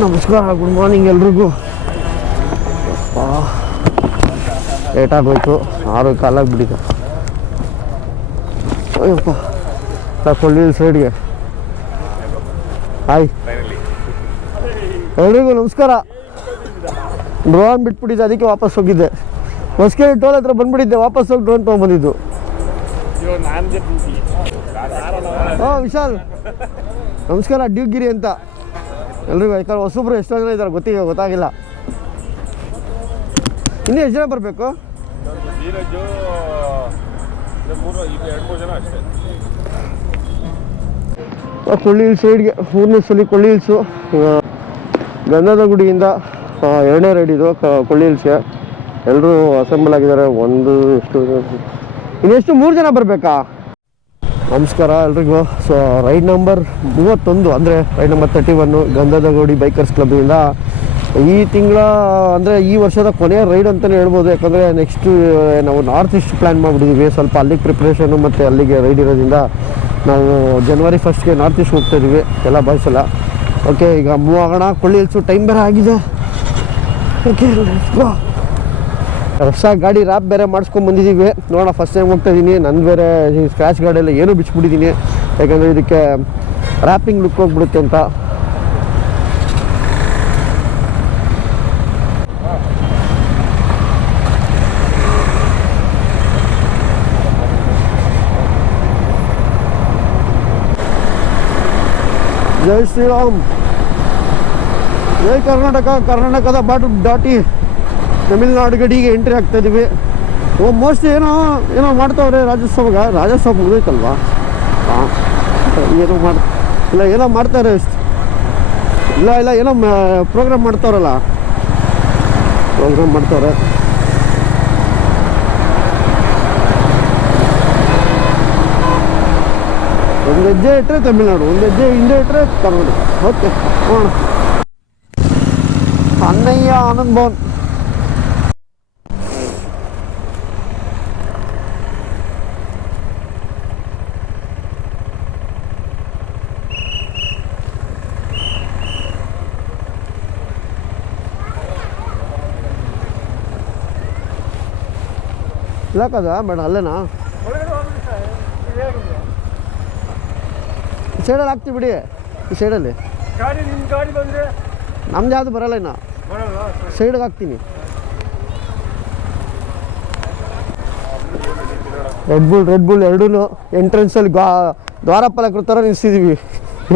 ನಮಸ್ಕಾರ good morning ಎಲ್ರಿಗೂ. Late ಆಗೋಯ್ತು ಆರು ಕಾಲಾಗಿ ಬಿಟ್ಟಿದೆ ಅಯ್ಯಪ್ಪ ತಕೊಳ್ಳಿ ಸೈಡ್ಗೆ ಹಾಯ್ ಎಲ್ರಿಗೂ ನಮಸ್ಕಾರ. ಡ್ರೋನ್ ಬಿಟ್ಬಿಟ್ಟಿದ್ದೆ ಅದಕ್ಕೆ ವಾಪಸ್ ಹೋಗಿದ್ದೆ. ಹೊಸಕೆ ಟೋಲ್ ಹತ್ರ ಬಂದ್ಬಿಟ್ಟಿದ್ದೆ ವಾಪಸ್ ಹೋಗಿ ಡ್ರೋನ್ ತೊಗೊಂಬಂದಿದ್ದು ಹಾಂ ವಿಶಾಲ್. ನಮಸ್ಕಾರ ಡ್ಯೂಗಿರಿ ಅಂತ. ಎಲ್ರಿಗೂ ಯಾಕಂದ್ರೆ ಹೊಸಬ್ರು ಎಷ್ಟೋ ಜನ ಇದ್ದಾರೆ ಗೊತ್ತಿಗೆ ಗೊತ್ತಾಗಿಲ್ಲ. ಇನ್ನೂ ಎಷ್ಟು ಜನ ಬರಬೇಕು? ಕೊಳ್ಳಿ ಹಿಲ್ಸ್ ಸೈಡ್ಗೆ ಮೂರನೇ ಸಲ ಕೊಳ್ಳಿ ಹಿಲ್ಸು. ಗಂಧದ ಗುಡಿಯಿಂದ ಎರಡನೇ ರೈಡ್ ಇದು ಕೊಳ್ಳಿ ಹಿಲ್ಸ್ಗೆ. ಎಲ್ಲರೂ ಅಸೆಂಬಲ್ ಆಗಿದ್ದಾರೆ. ಒಂದು ಎಷ್ಟು ಇನ್ನೆಷ್ಟು ಮೂರು ಜನ ಬರಬೇಕಾ? ನಮಸ್ಕಾರ ಎಲ್ರಿಗೂ. ಸೊ ರೈಡ್ ನಂಬರ್ ಮೂವತ್ತೊಂದು, ಅಂದರೆ ರೈಡ್ ನಂಬರ್ ತರ್ಟಿ ಒನ್ನು ಗಂಧದ ಗುಡಿ ಬೈಕರ್ಸ್ ಕ್ಲಬ್ಬಿಂದ ಈ ತಿಂಗಳ, ಅಂದರೆ ಈ ವರ್ಷದ ಕೊನೆಯ ರೈಡ್ ಅಂತಲೇ ಹೇಳ್ಬೋದು. ಯಾಕಂದರೆ ನೆಕ್ಸ್ಟು ನಾವು ನಾರ್ತ್ ಈಸ್ಟ್ ಪ್ಲ್ಯಾನ್ ಮಾಡಿಬಿಟ್ಟಿದ್ದೀವಿ ಸ್ವಲ್ಪ ಅಲ್ಲಿಗೆ ಪ್ರಿಪ್ರೇಷನು ಮತ್ತು ಅಲ್ಲಿಗೆ ರೈಡ್ ಇರೋದ್ರಿಂದ ನಾವು ಜನವರಿ ಫಸ್ಟ್ಗೆ ನಾರ್ತ್ ಈಸ್ಟ್ ಹೋಗ್ತಾ ಎಲ್ಲ ಬಾಯ್ಸ್ ಓಕೆ ಈಗ ಮೂವ್ ಆಗೋಣ. ಕೊಳ್ಳಿ ಇಲ್ಸು ಟೈಮ್ ಬೇರೆ ಆಗಿದೆ. ಓಕೆ ಹೊಸ ಗಾಡಿ ರ್ಯಾಪ್ ಬೇರೆ ಮಾಡ್ಸ್ಕೊಂಡು ಬಂದಿದ್ದೀವಿ ನೋಡೋಣ ಫಸ್ಟ್ ಟೈಮ್ ಹೋಗ್ತಾ ಇದ್ದೀನಿ ನಾನು ಬೇರೆ ಸ್ಕ್ರ್ಯಾಚ್ ಗಾಡಿಯೆಲ್ಲ ಏನೂ ಬಿಚ್ಚಿಬಿಟ್ಟಿದ್ದೀನಿ ಯಾಕಂದರೆ ಇದಕ್ಕೆ ರ್ಯಾಪಿಂಗ್ ಲುಕ್ ಹೋಗ್ಬಿಡುತ್ತೆ ಅಂತ. ಜೈ ಶ್ರೀರಾಮ್. ಜೈ ಕರ್ನಾಟಕ, ಕರ್ನಾಟಕದ ಬಾಟು ದಾಟಿ ತಮಿಳ್ನಾಡು ಗಡಿಗೆ ಎಂಟ್ರಿ ಆಗ್ತಾ ಇದೀವಿ ಓ ಮೋಸ್ಟ್ ಏನೋ ಏನೋ ಮಾಡ್ತಾವ್ರೆ ರಾಜ್ಯೋತ್ಸವಗ? ರಾಜ್ಯೋತ್ಸವ ಮುಗಿದೈತಲ್ವಾ ಹಾಂ ಏನೋ ಮಾಡ್, ಇಲ್ಲ, ಏನೋ ಮಾಡ್ತಾರೆ. ಇಲ್ಲ ಇಲ್ಲ, ಏನೋ ಪ್ರೋಗ್ರಾಮ್ ಮಾಡ್ತಾವ್ರಲ್ಲ? ಪ್ರೋಗ್ರಾಮ್ ಮಾಡ್ತಾವ್ರೆ. ಒಂದು ಹೆಜ್ಜೆ ಇಟ್ಟರೆ ತಮಿಳ್ನಾಡು, ಒಂದು ಹೆಜ್ಜೆ ಹಿಂದೆ ಇಟ್ಟರೆ ಕರ್ನಾಟಕ. ಓಕೆ ಹ್ಞೂ ಅಣ್ಣಯ್ಯ ಆನಂದ್ ಭವನ್. ಇಲ್ಲಕ್ಕದ ಬೇಡ ಅಲ್ಲೇನಾ? ಈ ಸೈಡಲ್ಲಿ ಹಾಕ್ತೀವಿ ಬಿಡಿ ಈ ಸೈಡಲ್ಲಿ ನಮ್ದು ಯಾವುದು ಬರಲ್ಲ ಇನ್ನ. ಸೈಡ್ಗೆ ಹಾಕ್ತೀನಿ. ರೆಡ್ ಬುಲ್ ರೆಡ್ ಬುಲ್ ಎರಡೂ ಎಂಟ್ರೆನ್ಸಲ್ಲಿ ಗಾ ದ್ವಾರಪಾಲಕರ ಥರ ನಿಲ್ಸಿದ್ದೀವಿ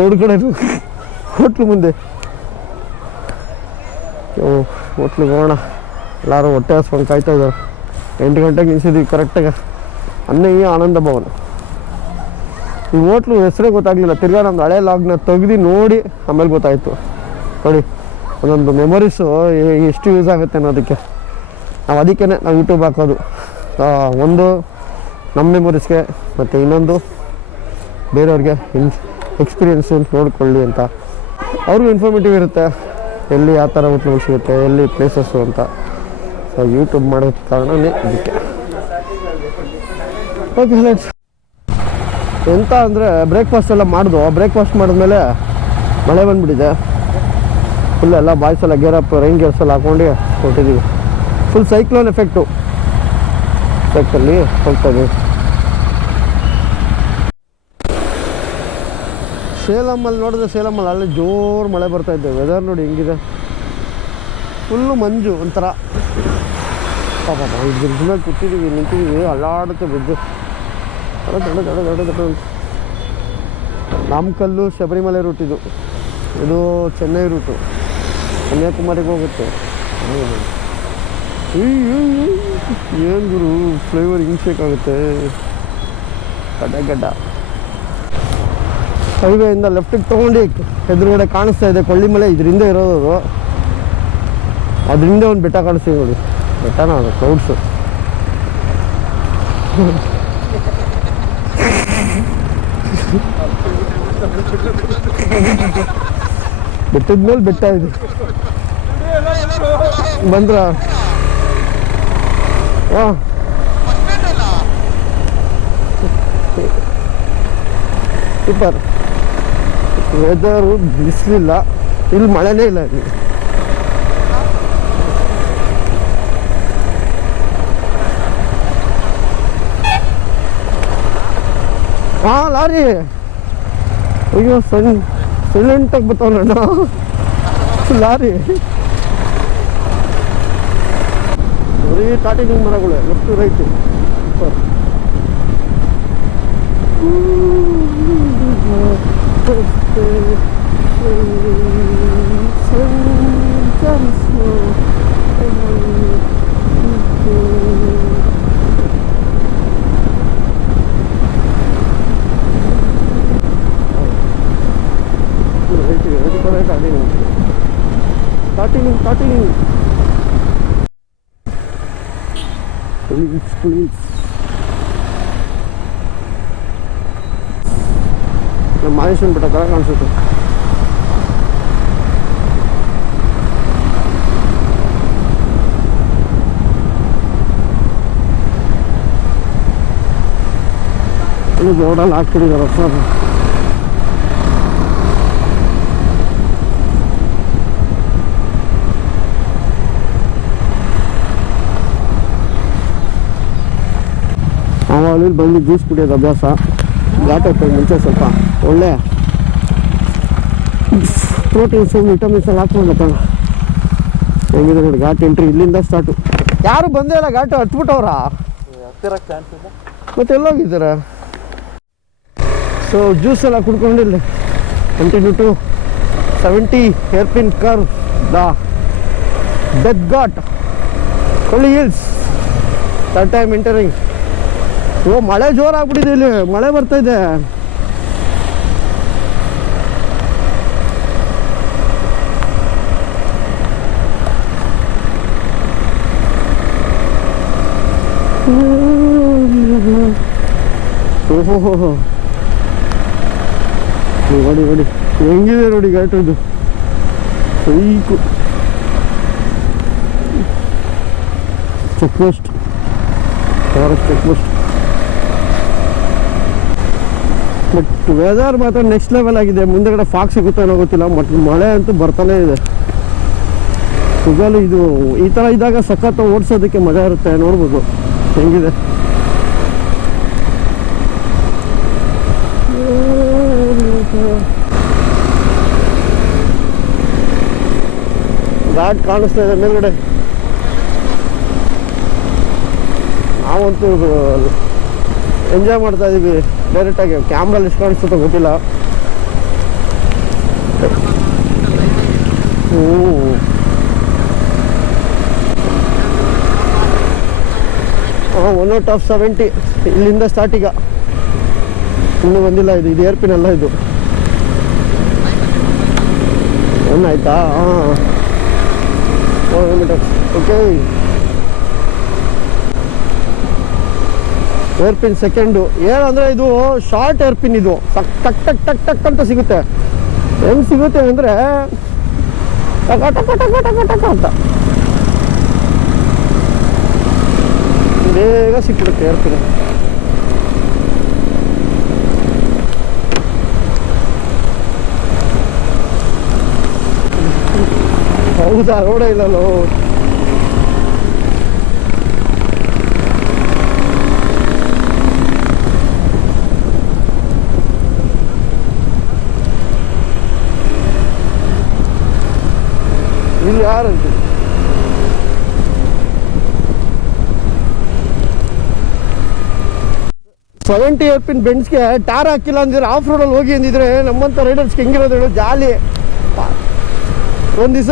ಎರಡು ಕಡೆ ಹೋಟ್ಲು ಮುಂದೆ. ಓ ಹೋಟ್ಲಿಗೆ ಹೋಗೋಣ. ಎಲ್ಲರೂ ಹೊಟ್ಟೆ ಹಸ್ಕೊಂಡು ಕಾಯ್ತಾ ಇದ್ದಾರೆ. ಎಂಟು ಗಂಟೆಗೆ ನಿಲ್ಸಿದ್ವಿ ಕರೆಕ್ಟಾಗಿ ಅನ್ನಯ್ಯ ಆನಂದ ಭವನ. ಈ ಹೋಟ್ಲು ಹೆಸರೇ ಗೊತ್ತಾಗಲಿಲ್ಲ. ತಿರ್ಗಾ ನಮ್ದು ಹಳೆ ಲಾಗ್ನ ತೆಗ್ದು ನೋಡಿ ಆಮೇಲೆ ಗೊತ್ತಾಯಿತು. ನೋಡಿ ಒಂದೊಂದು ಮೆಮೊರೀಸು ಎಷ್ಟು ಯೂಸ್ ಆಗುತ್ತೆ ಅನ್ನೋದಕ್ಕೆ. ನಾವು ಅದಕ್ಕೇ ನಾವು ಯೂಟ್ಯೂಬ್ ಹಾಕೋದು. ಒಂದು ನಮ್ಮ ಮೆಮೊರೀಸ್ಗೆ ಮತ್ತು ಇನ್ನೊಂದು ಬೇರೆಯವ್ರಿಗೆ ಇನ್ ಎಕ್ಸ್ಪೀರಿಯೆನ್ಸು ನೋಡಿಕೊಳ್ಳಿ ಅಂತ. ಅವ್ರಿಗೂ ಇನ್ಫಾರ್ಮೇಟಿವ್ ಇರುತ್ತೆ. ಎಲ್ಲಿ ಯಾವ ಥರ ಹೋಟ್ಲುಗಳು ಸಿಗುತ್ತೆ, ಎಲ್ಲಿ ಪ್ಲೇಸಸ್ಸು ಅಂತ. ಸೊ ಯೂಟ್ಯೂಬ್ ಮಾಡೋ ಕಾರಣನೇ ಇದಕ್ಕೆ. ಓಕೆ ಲೆಟ್ಸ್ ಎಂತ ಅಂದರೆ ಬ್ರೇಕ್ಫಾಸ್ಟ್ ಎಲ್ಲ ಮಾಡಿದ್ವು ಬ್ರೇಕ್ಫಾಸ್ಟ್ ಮಾಡಿದ್ಮೇಲೆ ಮಳೆ ಬಂದುಬಿಟ್ಟಿದೆ. ಫುಲ್ ಎಲ್ಲ ಬಾಯ್ಸ್ ಎಲ್ಲ ಗೇರಪ್ ರೈನ್ ಗೇರ್ಸ್ ಎಲ್ಲ ಹಾಕೊಂಡು ಕೊಟ್ಟಿದ್ದೀವಿ ಫುಲ್ ಸೈಕ್ಲೋನ್ ಎಫೆಕ್ಟು ಎಫೆಕ್ಟಲ್ಲಿ ಹೋಗ್ತದೆ ಸೇಲಮ್ಮಲ್ಲಿ ನೋಡಿದ್ರೆ ಸೇಲಮ್ಮಲ್ಲಿ ಅಲ್ಲಿ ಜೋರು ಮಳೆ ಬರ್ತಾ ಇದ್ದೆ ವೆದರ್ ನೋಡಿ ಹೆಂಗಿದೆ. ಫುಲ್ಲು ಮಂಜು ಒಂಥರ. ಪಾಪ ಮೇಲೆ ಕೂತಿದ್ದೀವಿ ನಿಂತಿದ್ದೀವಿ ಅಲ್ಲಾಡುತ್ತೆ ಬ್ರಿಡ್ಜು ದೊಡ್ಡ ದೊಡ್ಡ ದೊಡ್ಡ ದೊಡ್ಡ. ನಾಮಕಲ್ಲು ಶಬರಿಮಲೆ ರೂಟ್ ಇದು. ಇದು ಚೆನ್ನೈ ರೂಟು ಕನ್ಯಾಕುಮಾರಿಗೆ ಹೋಗುತ್ತೆ. ಏನು ಗುರು ಫ್ಲೇವರ್ ಹಿಂಗೆ ಬೇಕಾಗುತ್ತೆ ಗಡ್ಡ ಗಡ್ಡ. ಹೈವೇಯಿಂದ ಲೆಫ್ಟಿಗೆ ತೊಗೊಂಡು, ಎದುರುಗಡೆ ಕಾಣಿಸ್ತಾ ಇದೆ ಕೊಳ್ಳಿಮಲೆ, ಇದರಿಂದ ಇರೋದು ಅದು. ಅದರಿಂದ ಒಂದು ಬೆಟ್ಟ ಕಾಣಿಸ್ತೀವಿ ನೋಡಿ. ಬೆಟ್ಟನ ಅದು ಕ್ಲೌಡ್ಸು ಬೆಟ್ಟದ ಮೇಲೆ ಬೆಟ್ಟ ಇದೆ ಬಂದ್ರ ಹಾಂ ಸೂಪರ್ ವೆದರು ಬಿಸಿಲಿಲ್ಲ ಇಲ್ಲಿ ಮಳೆನೇ ಇಲ್ಲ ಇಲ್ಲಿ ಹಾ ಲಾರಿ. ಅಯ್ಯೋ ಸೈಲೆಂಟ್ ಸೈಲೆಂಟಾಗಿ ಬರ್ತಾವಣ್ಣ ಲಾರಿ. ಬರೀ ಟಾಟಿಂಗ್ ಮರಗಳು left right Starting, starting. Please, please. ನಮ್ಮ ಮಹೇಶನ್ ಬಿಟ್ಟ ತರ ಕಾಣಿಸುತ್ತೆ ಬೋರ್ಡಲ್ಲಿ ಹಾಕ್ಬಿಟ್ಟಿದ್ದಾರೆ ಸರ್ ಅಲ್ಲಿ ಬಂದು ಜ್ಯೂಸ್ ಕುಡಿಯೋದು ಅಭ್ಯಾಸ. ಘಾಟ್ ಹೋಗ್ಬೇಕು ಮುಂಚೆ ಸ್ವಲ್ಪ ಒಳ್ಳೆ ಪ್ರೋಟೀನ್ಸು ವಿಟಮಿನ್ಸ್ ಎಲ್ಲ ಹಾಕೊಂಡು ಹೆಂಗಿದೆ ನೋಡಿ, ಘಾಟ್ ಎಂಟ್ರಿ ಇಲ್ಲಿಂದ ಸ್ಟಾರ್ಟು ಯಾರು ಬಂದೇ ಇಲ್ಲ, ಘಾಟು ಹತ್ಬಿಟ್ಟವ್ರಾ? ಮತ್ತೆ ಎಲ್ಲೋಗಿದ್ದೀರ? ಸೊ ಜ್ಯೂಸ್ ಎಲ್ಲ ಕುಡ್ಕೊಂಡಿಲ್ಲ continue to seventy hairpin ಕರ್ the ghat Kolli hills third time entering oh, ಮಳೆ ಜೋರಾಗ್ಬಿಟ್ಟಿದೆ ಇಲ್ಲಿ. ಮಳೆ ಬರ್ತಾ ಇದೆ. ಓಹೋ ನೋಡಿ ನೋಡಿ. ಹೆಂಗಿದೆ ನೋಡಿ ಘಾಟ್ ಇದು. Psycho check post forest check post but weather ಮಾತ್ರ ನೆಕ್ಸ್ಟ್ ಲೆವೆಲ್ ಆಗಿದೆ. ಮುಂದೆಗಡೆ ಫಾಗ್ ಸಿಗುತ್ತೆ ಅನ್ನೋ ಗೊತ್ತಿಲ್ಲ. ಬಟ್ ಮಳೆ ಅಂತೂ ಬರ್ತಾನೆ ಇದೆ. ಸುಗಲು ಇದು, ಈ ಥರ ಇದ್ದಾಗ ಸಖತ್ ಓಡಿಸೋದಕ್ಕೆ ಮಜಾ ಇರುತ್ತೆ. ನೋಡ್ಬೋದು. ಹೆಂಗಿದೆ? ಘಾಟ್ ಕಾಣಿಸ್ತಾ ಇದೆ ಮೇಲ್ಗಡೆ. ನಾವಂತೂ ಎಂಜಾಯ್ ಮಾಡ್ತಾ ಇದೀವಿ. ಡೈರೆಕ್ಟಾಗಿ ಕ್ಯಾಮ್ರಲ್ಲಿ ಎಷ್ಟು ಕಾಣಿಸುತ್ತೋ ಗೊತ್ತಿಲ್ಲ. ಓ. ಹಾಂ ಒನ್ ಔಟ್ ಆಫ್ ಸೆವೆಂಟಿ ಇಲ್ಲಿಂದ ಸ್ಟಾರ್ಟ್ ಈಗ. ಇನ್ನೂ ಬಂದಿಲ್ಲ ಇದು ಇದು ಏರ್ಪಿನ್ ಅಲ್ಲ ಇದು. ಒನ್ ಆಯ್ತಾ ಹಾಂ ಓಕೆ ಏರ್ಪಿನ್ ಸೆಕೆಂಡು ಏನಂದರೆ ಇದು ಶಾರ್ಟ್ ಏರ್ಪಿನ್ ಇದು. ಟಕ್ ಟಕ್ ಟಕ್ ಟಕ್ ಟಕ್ ಅಂತ ಸಿಗುತ್ತೆ. ಹೆಂಗೆ ಸಿಗುತ್ತೆ ಅಂದರೆ ಟಕ ಟಕ ಟಕ ಟಕ ಟಕ ಅಂತ. ಬೇಗ ಸಿಕ್ಬಿಡುತ್ತೆ ಏರ್ಪಿನ್ ಹೌದಾ? ರೋಡೇ ಇಲ್ಲ ಇಲ್ಲಿ ಸೆವೆಂಟಿ ಏರ್ಪಿನ್ ಬೆಂಡ್ಸ್ಗೆ ಟಾರ್ ಹಾಕಿಲ್ಲ ಅಂದಿದ್ರೆ ಆಫ್ ರೋಡಲ್ಲಿ ಹೋಗಿ ಅಂದಿದ್ರೆ ನಮ್ಮಂಥ ರೈಡರ್ಸ್ಗೆ ಹೆಂಗಿರೋದು ಹೇಳು? ಜಾಲಿ. ಒಂದು ದಿವಸ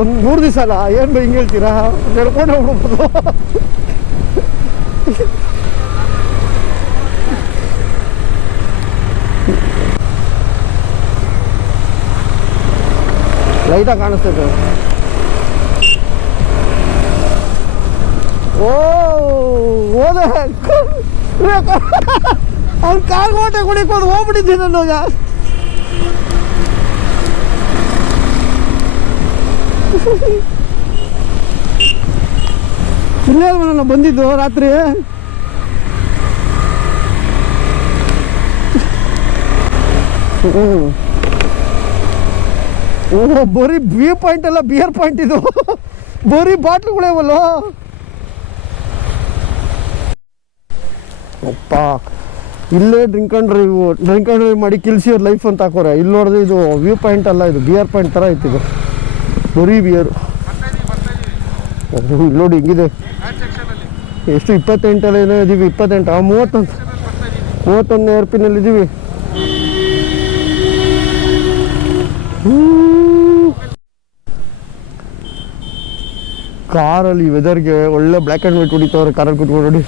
ಒಂದು ಮೂರು ದಿವಸ ಅಲ್ಲ, ಏನು ಹಿಂಗೆ ಹೇಳ್ತೀರಾ? ನಡ್ಕೊಂಡು ಹೋಗ್ಬೋದು ಲೈಟಾಗಿ ಕಾಣಿಸ್ತೈತೆ ಓ! ಹೋದೆ. ಅವ್ನು ಕಾರ್ ಓಟೆ ಕುಡಿಕೊಂಡು ಹೋಗ್ಬಿಟ್ಟಿದ್ದೀನಿ ನಾನು ಈಗ. ಇಲ್ಲೇ ನಾನು ಬಂದಿದ್ದು ರಾತ್ರಿ? ಓ, ಬರೀ ಬಿ ಪಾಯಿಂಟ್ ಅಲ್ಲ ಬಿಯರ್ ಪಾಯಿಂಟ್ ಇದು. ಬರೀ ಬಾಟ್ಲುಗಳೇವಲ್ಲ ಅಪ್ಪ ಇಲ್ಲೇ drink and drive drink and drive ಮಾಡಿ ಕಿಲ್ಸಿ ಲೈಫ್ ಅಂತ ಹಾಕೋರೆ. ಇಲ್ಲಿ ನೋಡಿದ್ರೆ ಇದು ವ್ಯೂ ಪಾಯಿಂಟ್ ಅಲ್ಲ ಇದು ಬಿಯರ್ ಪಾಯಿಂಟ್ ಥರ ಐತಿ ಇದು. ಬರೀ ಬಿಯರು ನೋಡಿ ಹಿಂಗಿದೆ. ಎಷ್ಟು ಇಪ್ಪತ್ತೆಂಟಲ್ಲಿ ಏನೋ ಇದ್ದೀವಿ ಇಪ್ಪತ್ತೆಂಟು, ಆ ಮೂವತ್ತೊಂದು, ಮೂವತ್ತೊಂದನೇ ಏರ್ಪಿನಲ್ಲಿ ಇದ್ದೀವಿ ಕಾರಲ್ಲಿ ವೆದರ್ಗೆ ಒಳ್ಳೆ ಬ್ಲ್ಯಾಕ್ ಆ್ಯಂಡ್ ವೈಟ್ ಹೊಡಿತವ್ರೆ, ಕಾರಲ್ಲಿ ಕುತ್ಕೊಂಡು ನೋಡಿ.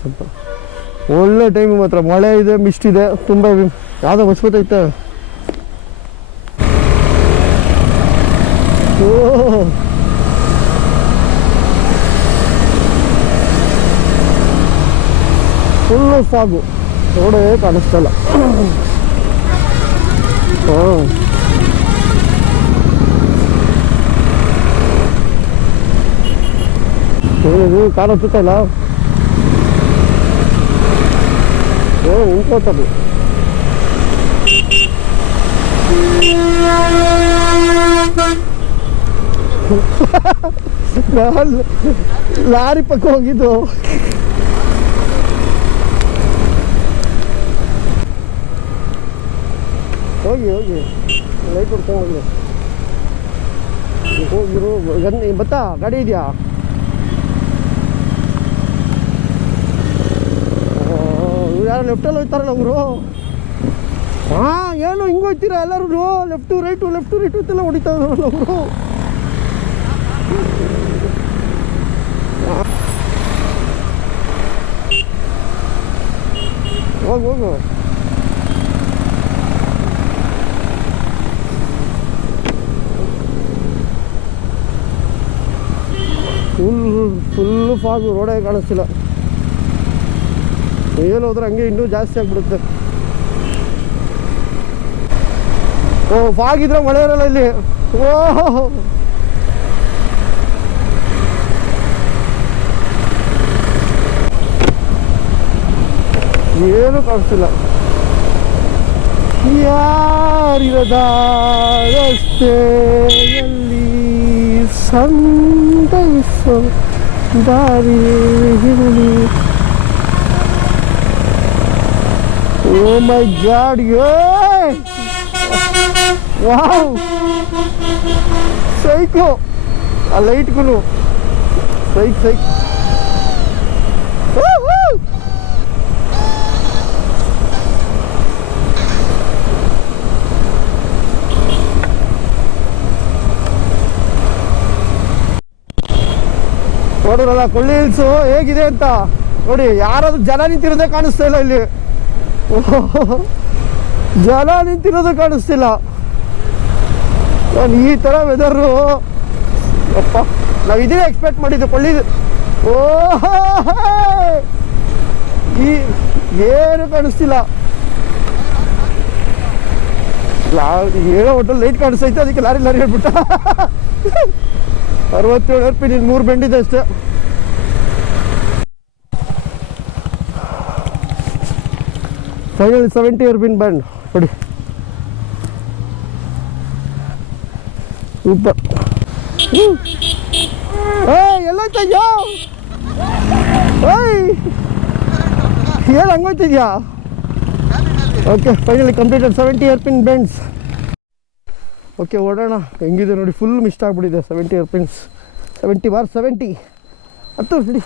ಸ್ವಲ್ಪ. ಒಳ್ಳೆ ಟೈಮ್ ಮಾತ್ರ. ಮಳೆ ಇದೆ ಮಿಸ್ಟ್ ಇದೆ, ತುಂಬ ಯಾವುದೋ ಬಸ್ ಬರ್ತೈತೆ ಓ. ಫುಲ್ಲು ಸಾಕು ನೋಡೇ ಕಾಣಿಸ್ತಲ್ಲ ಹಾಂ ಏನಿದು ಕಾರ್ ಹತ್ತುತ್ತಲ್ಲ ಇಲ್ಲ? ನಿಂತ್ಕೋತದೆ ನಾನ್ ಲಾರಿ ಪಕ್ಕ ಹೋಗಿದ್ದು. ಹೋಗಿ ಹೋಗಿ. ಲೈಟ್ ಹೊಡ್ಕೊಂಡು ಹೋಗಿ. ಹೋಗಿರು ಗನ್ ಬತ್ತಾ ಗಾಡಿ ಇದೆಯಾ ಯಾರು ಲೆಫ್ಟಲ್ಲಿ ಹೋಗ್ತಾರಲ್ಲ ಅವರು. ಹಾಂ ಏನು ಹಿಂಗೆ ಹೋಗ್ತೀರಾ ಎಲ್ಲರೂ? ಲೆಫ್ಟು ರೈಟು ಲೆಫ್ಟು ರೈಟು ಅಂತೆಲ್ಲ ಹೊಡಿತಾ ಇದಾರಲ್ಲ ಅವರು. ಹೋಗು ಹೋಗು. ಫುಲ್ ಫುಲ್ಲು ಫಾಗು ರೋಡೇ ಕಾಣಿಸ್ತಿಲ್ಲ. ಏನು ಹೋದ್ರೆ ಹಂಗೆ ಇನ್ನೂ ಜಾಸ್ತಿ ಆಗ್ಬಿಡುತ್ತೆ. ಓ ಫಾಗ್ ಇದ್ರೆ ಮಳೆ ಇರಲ್ಲ ಇಲ್ಲಿ ಓ ಏನು ಕಾಣಿಸ್ತಿಲ್ಲ ಯಾರಿರದ ರಸ್ತೆಯಲ್ಲಿ ಸಂತೈಸೋ ದಾರಿ ಓ ಮೈ ಗಾಡ್ ವಾವ್ ಸೈಕು ಆ ಲೈಟ್ಗೂ ಸೈಕ್ ಸೈಕ್ ನೋಡಿದ್ರಲ್ಲ ಕೊಳ್ಳಿ ಹಿಲ್ಸು ಹೇಗಿದೆ ಅಂತ. ನೋಡಿ, ಯಾರಾದ್ರೂ ಜನ ನಿಂತಿರೋದೇ ಕಾಣಿಸ್ತಾ ಇಲ್ಲ ಇಲ್ಲಿ. ಜನ ನಿಂತಿರೋದು ಕಾಣಿಸ್ತಿಲ್ಲ. ನಾನು ಈ ಥರ ವೆದರು ಅಪ್ಪ, ನಾವು ಇದೇ ಎಕ್ಸ್ಪೆಕ್ಟ್ ಮಾಡಿದ್ದು ಕೊಳ್ಳಿ ಓ ಈ, ಏನು ಕಾಣಿಸ್ತಿಲ್ಲ. ಹೇಳೋ ಹೋಟೆಲ್ ಲೈಟ್ ಕಾಣಿಸ್ತೈತೆ, ಅದಕ್ಕೆ ಲಾರಿ ಲಾರಿ ಹೇಳ್ಬಿಟ್ಟ. ಅರವತ್ತೇಳು ರೂಪಾಯಿ ನೀನು ಮೂರು ಬೆಂಡಿದೆ ಅಷ್ಟೇ. ಫೈನಲ್ ಸೆವೆಂಟಿ ಇಯರ್ ಬ್ಯಾಂಡ್ ನೋಡಿ ಸೂಪರ್ ಏಯ್ ಎಲ್ಲೋಯ್ತಯ್ಯೋ ಏಯ್ ಏನು ಹಂಗೋಯ್ತಿದ್ಯಾ okay finally completed seventy hairpin bends okay ಓಡೋಣ. ಹೆಂಗಿದೆ ನೋಡಿ ಫುಲ್ ಮಿಸ್ಟ್ ಆಗಿಬಿಟ್ಟಿದೆ ಸೆವೆಂಟಿ ಇಯರ್ ಪಿನ್ಸ್ ಸೆವೆಂಟಿ ಬಾರ್ ಸೆವೆಂಟಿ ಹತ್ತು ನೋಡಿ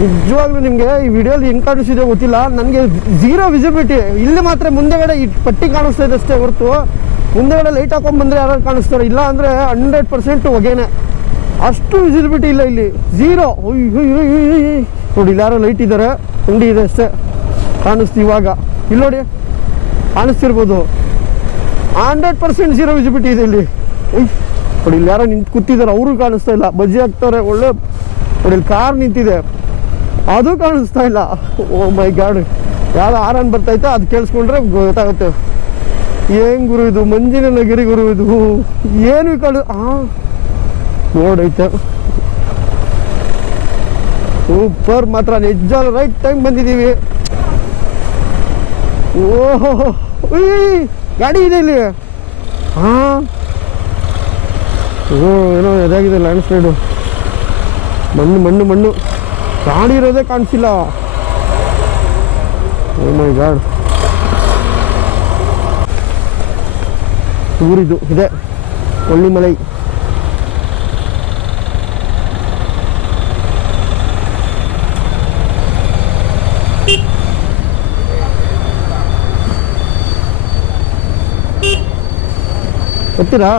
ನಿಜವಾಗ್ಲೂ ನಿಮಗೆ ಈ ವಿಡಿಯೋಲಿ ಹೆಂಗೆ ಕಾಣಿಸಿದೆ ಗೊತ್ತಿಲ್ಲ. ನನಗೆ ಝೀರೋ ವಿಸಿಬಿಲಿಟಿ ಇಲ್ಲಿ ಮಾತ್ರ ಮುಂದೆಗಡೆ ಈ ಪಟ್ಟಿ ಕಾಣಿಸ್ತಾ ಇದೆ ಅಷ್ಟೇ ಹೊರತು. ಮುಂದೆಗಡೆ ಲೈಟ್ ಹಾಕೊಂಡ್ ಬಂದರೆ ಯಾರು ಕಾಣಿಸ್ತಾರೆ. ಇಲ್ಲ ಅಂದರೆ ಹಂಡ್ರೆಡ್ ಪರ್ಸೆಂಟ್ ಹೊಗೆನೆ. ಅಷ್ಟು ವಿಸಿಬಿಲಿಟಿ ಇಲ್ಲ ಇಲ್ಲಿ. ಝೀರೋ ನೋಡಿ ಇಲ್ಲಿ ಯಾರೋ ಲೈಟ್ ಇದ್ದಾರೆ ಅಂಗಡಿ ಇದೆ ಅಷ್ಟೇ ಕಾಣಿಸ್ತು ಇವಾಗ ಇಲ್ಲಿ ನೋಡಿ ಕಾಣಿಸ್ತಿರ್ಬೋದು ಹಂಡ್ರೆಡ್ ಪರ್ಸೆಂಟ್ ಜೀರೋ ವಿಸಿಬಿಲಿಟಿ ಇದೆ ಇಲ್ಲಿ ನೋಡಿ ಇಲ್ಲಿ ಯಾರೋ ನಿಂತು ಕೂತಿದ್ದಾರೆ ಅವರು ಕಾಣಿಸ್ತಾ ಇಲ್ಲ ಬಜ್ಜಿ ಹಾಕ್ತಾರೆ ಒಳ್ಳೆ ನೋಡಿ ಇಲ್ಲಿ ಕಾರ್ ನಿಂತಿದೆ ಅದು ಕಾಣಿಸ್ತಾ ಇಲ್ಲ. ಓ ಮೈ ಗಾಡ್. ಯಾವ್ದೋ ಆರನ್ ಬರ್ತೈತೆ ಅದು ಕೇಳಿಸ್ಕೊಂಡ್ರೆ ಗೊತ್ತಾಗುತ್ತೆ. ಏನ್ ಗುರು ಇದು? ಮಂಜಿನ ಗಿರಿ ಗುರು ಇದು? ಏನು ಕಾಣು ಹಾಂ ನೋಡೈತೆ ಸೂಪರ್, ಮಾತ್ರ ನಿಜ ರೈಟ್ ಟೈಮ್ ಬಂದಿದ್ದೀವಿ. ಓಹೋ ಗಾಡಿ ಇದೆ ಇಲ್ಲಿ. ಹಾಂ ಏನೋ ಇದಾಗಿದೆ ಲ್ಯಾಂಡ್ ಸ್ಲೈಡು ಮಣ್ಣು ಮಣ್ಣು ಮಣ್ಣು. ಗಾಡಿ ಇರೋದೇ ಕಾಣಿಸಿಲ್ಲ ಓ ಮೈ ಗಾಡ್ ಊರಿದು ಇದೆ ಕೊಳ್ಳಿಮಲೈ ಗೊತ್ತೀರಾ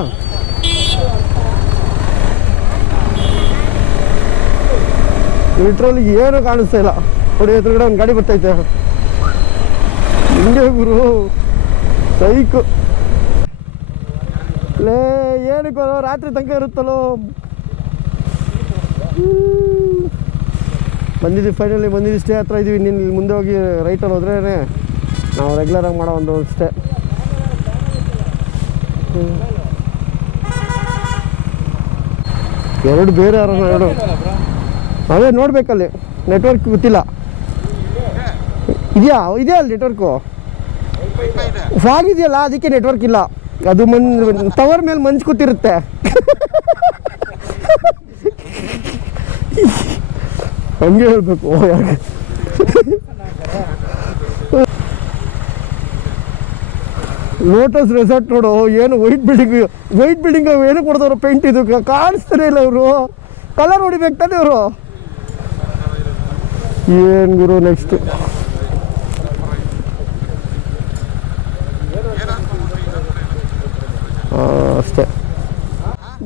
ಲಿಟ್ರಲ್ಲಿ ಏನು ಕಾಣಿಸ್ತಾ ಇಲ್ಲ. ನೋಡಿ, ಎದುರುಗಡೆ ಒಂದು ಗಾಡಿ ಬರ್ತೈತೆ ಹಿಂಗೆ ಗುರು. ಸೈಕು. ಲೇ, ಏನಕ್ಕೋ ರಾತ್ರಿ ತನಕ ಇರುತ್ತಲ್ಲೋ. ಬಂದಿದ್ದೀವಿ ಫೈನಲಿ ಬಂದಿದ್ದೀವಿ. ಸ್ಟೇ ಹತ್ರ ಇದ್ದೀವಿ ನೀನು ಮುಂದೆ ಹೋಗಿ ರೈಟಲ್ಲಿ ಹೋದ್ರೆ ನಾವು ರೆಗ್ಯುಲರಾಗಿ ಮಾಡೋ ಒಂದು ಸ್ಟೇ ಎರಡು ಬೇರೆ ಯಾರು ಎರಡು ಅದೇ ನೋಡ್ಬೇಕಲ್ಲಿ. ನೆಟ್ವರ್ಕ್ ಗೊತ್ತಿಲ್ಲ. ಇದೆಯಾ? ಇದೆಯಾ ಅಲ್ಲಿ ನೆಟ್ವರ್ಕು ಫಾಗ್ ಇದೆಯಲ್ಲ, ಅದಕ್ಕೆ ನೆಟ್ವರ್ಕ್ ಇಲ್ಲ. ಅದು ಮನ್ ಟವರ್ ಮೇಲೆ ಮಂಜು ಕೂತಿರುತ್ತೆ. ಹಂಗೆ ಹೇಳ್ಬೇಕು ಲೋಟಸ್ ರೆಸಾರ್ಟ್ ನೋಡು, ಏನು ವೈಟ್ ಬಿಲ್ಡಿಂಗ್ ವೈಟ್ ಬಿಲ್ಡಿಂಗ್ ಏನು ಕೊಡ್ದವ್ರು ಪೇಂಟ್ ಇದು? ಕಾಣಿಸ್ತಾರೆ ಇಲ್ಲ ಇವರು. ಕಲರ್ ಹೊಡಿಬೇಕು ತಾನೆ ಇವರು. ಏನು ಗುರು ನೆಕ್ಸ್ಟ್ ಅಷ್ಟೇ.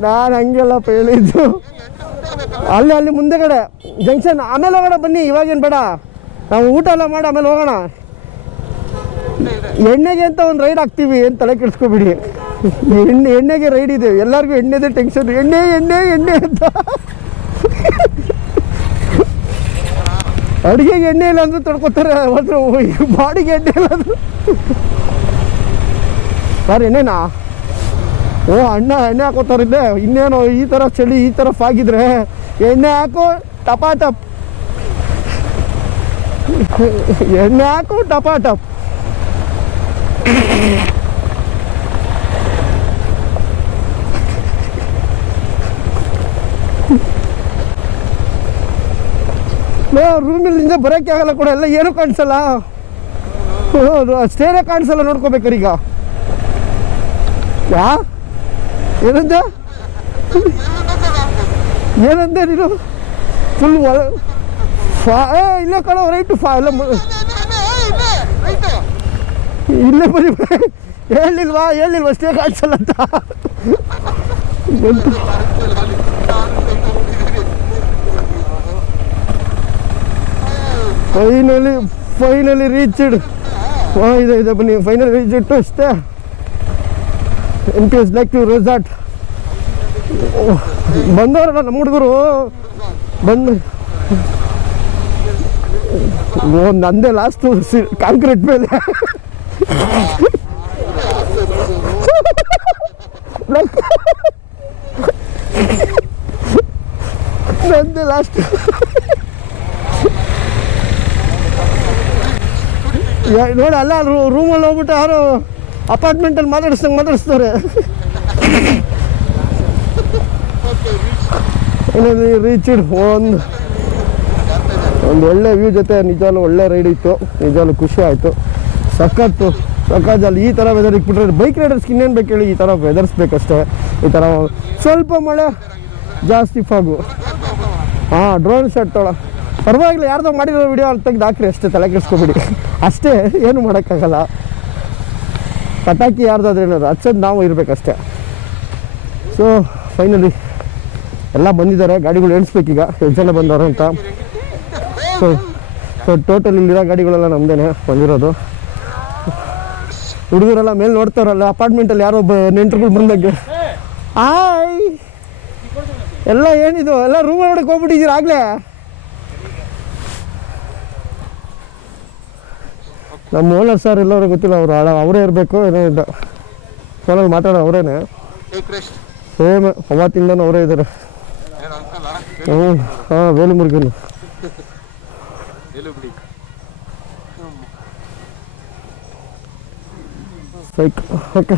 ನಾನು ಹಂಗೆಲ್ಲಪ್ಪ ಹೇಳಿದ್ದು. ಅಲ್ಲಿ ಅಲ್ಲಿ ಮುಂದೆಗಡೆ ಜಂಕ್ಷನ್ ಆಮೇಲೆ ಹೋಗೋಣ ಬನ್ನಿ, ಇವಾಗೇನು ಬೇಡ. ನಾವು ಊಟ ಎಲ್ಲ ಮಾಡಿ, ಆಮೇಲೆ ಹೋಗೋಣ. ಎಣ್ಣೆಗೆ ಅಂತ ಒಂದು ರೈಡ್ ಹಾಕ್ತೀವಿ, ಏನು ತಲೆ ಕೆಡಿಸ್ಕೊಬಿಡಿ. ಎಣ್ಣೆ, ಎಣ್ಣೆಗೆ ರೈಡ್ ಇದೆ, ಎಲ್ಲರಿಗೂ ಎಣ್ಣೆದೇ ಟೆನ್ಷನ್ ಎಣ್ಣೆ ಎಣ್ಣೆ ಎಣ್ಣೆ ಅಂತ. ಅಡುಗೆಗೆ ಎಣ್ಣೆ ಇಲ್ಲ ಅಂದ್ರೆ ತಡ್ಕೊತಾರೆ ಮಾತ್ರ ಬಾಡಿಗೆ ಎಣ್ಣೆ ಇಲ್ಲ ಅಂದ್ರೆ. ಸರ್ ಎಣ್ಣೆನಾ ಓ, ಅಣ್ಣ ಎಣ್ಣೆ ಹಾಕೋತಾರಿದ್ದೆ ಇನ್ನೇನು ಈ ಥರ ಚಳಿ, ಈ ಥರ ಫಾಗಿದ್ರೆ ಎಣ್ಣೆ ಹಾಕು, ಟಪಾ ಟಪ್. ಎಣ್ಣೆ ಹಾಕು, ಟಪಾ ಟಪ್. ರೂಮಿನಿಂದ ಬರೋಕ್ಕೆ ಆಗಲ್ಲ ಕೂಡ, ಎಲ್ಲ ಏನೂ ಕಾಣಿಸಲ್ಲ. ಹೌದು ಸ್ಟೇರೇ ಕಾಣಿಸಲ್ಲ ಈಗ ಯಾ? ಏನಂದ? ಏನಂದೆ ನೀನು? ಫುಲ್ ಒಳ ಫಾ ಇಲ್ಲೇ ಕಣೋ ರೈಟು ಫಾ ಎಲ್ಲ ಇಲ್ಲೇ ಬರೀ ಹೇಳಿಲ್ವಾ ಹೇಳಿಲ್ವಾ ಸ್ಟೇ ಕಾಣಿಸಲ್ಲ ಅಂತ. ಫೈನಲಿ ಫೈನಲಿ ರೀಚ್ಡ್ ಇದೆ ಇದೆ, ಬನ್ನಿ. ಫೈನಲಿ ರೀಚ್ ಟು ಅಷ್ಟೇ. M P S like you resort ಬಂದವರಲ್ಲ ನಮ್ಮ ಹುಡುಗರು. ಬಂದು ಓ, ನಂದೇ ಲಾಸ್ಟು ಕಾಂಕ್ರೀಟ್ ಮೇಲೆ. ನಂದೇ ಲಾಸ್ಟ್ ನೋಡಿ, ಅಲ್ಲ ರೂಮಲ್ಲಿ ಹೋಗ್ಬಿಟ್ಟು ಯಾರು ಅಪಾರ್ಟ್ಮೆಂಟಲ್ಲಿ ಮಾತಾಡಿಸ್ದಂಗೆ ಮಾತಾಡಿಸ್ತಾರೆ ಇನ್ನೊಂದು ರೀಚ್ ಒಂದು. ಒಂದು ಒಳ್ಳೆ ವ್ಯೂ ಜೊತೆ ನಿಜವಾಗ್ಲೂ ಒಳ್ಳೆ ರೈಡ್ ಇತ್ತು. ನಿಜವಾಗ್ಲೂ ಖುಷಿ ಆಯಿತು. ಸಖತ್ತು, ಸಖತ್ ಅಲ್ಲಿ ಈ ಥರ ವೆದರ್ ಇಕ್ಬಿಟ್ರೆ ಬೈಕ್ ರೈಡರ್ಸ್ಗೆ ಇನ್ನೇನು ಬೇಕು ಹೇಳಿ ಈ ಥರ ವೆದರ್ಸ್ ಬೇಕಷ್ಟೇ. ಈ ಥರ ಸ್ವಲ್ಪ ಮಳೆ, ಜಾಸ್ತಿ ಫಾಗು. ಹಾಂ ಡ್ರೋನ್ ಶರ್ಟ್ ತೊಳ ಪರವಾಗಿಲ್ಲ, ಯಾರ್ದೋ ಮಾಡಿರೋ ವಿಡಿಯೋ ಅಲ್ಲಿ ತೆಗ್ದು ಹಾಕ್ರಿ ಅಷ್ಟೇ, ತಲೆ ಕೆಡಿಸ್ಕೊಬಿಡಿ. ಅಷ್ಟೇ, ಏನು ಮಾಡೋಕ್ಕಾಗಲ್ಲ. ಪಟಾಕಿ ಯಾರ್ದಾದ್ರೆ ಏನಾದ್ರು ಹಚ್ಚೋದು ನಾವು ಇರಬೇಕಷ್ಟೇ. ಸೊ ಫೈನಲಿ ಎಲ್ಲ ಬಂದಿದ್ದಾರೆ, ಗಾಡಿಗಳು ಎಣಿಸ್ಬೇಕೀಗ ಎಷ್ಟು ಜನ ಬಂದವರು ಅಂತ. ಸೊ ಸೊ ಟೋಟಲ್ ಇಲ್ಲಿರೋ ಗಾಡಿಗಳೆಲ್ಲ ನಮ್ಮದೇನೆ ಬಂದಿರೋದು. ಹುಡುಗರೆಲ್ಲ ಮೇಲೆ ನೋಡ್ತಾರಲ್ಲ ಅಪಾರ್ಟ್ಮೆಂಟಲ್ಲಿ ಯಾರೋ ಒಬ್ಬ ನೆಂಟರುಗಳು ಬಂದಂಗೆ. ಆಯ್ ಎಲ್ಲ ಏನಿದು, ಎಲ್ಲ ರೂಮ್ ಒಳಗಡೆ ಹೋಗ್ಬಿಟ್ಟಿದ್ದೀರ ಆಗಲೇ ನಮ್ಮ ಓನರ್ ಸರ್ ಎಲ್ಲರೂ ಗೊತ್ತಿಲ್ಲ ಅವರು ಅವರೇ ಇರಬೇಕು ಏನೋ ಇಲ್ಲ. ಫೋನಲ್ಲಿ ಮಾತಾಡೋ ಅವರೇನೆ. ಸೇಮ್ ಅವತ್ತಿಂದನೂ ಅವರೇ ಇದ್ದಾರೆ ಹ್ಞೂ. ಹಾಂ ವೇಲು ಮುರುಗನು ಎಲ್ಲೂ ಬಿಡಿ ಸೈಕ್ ಓಕೆ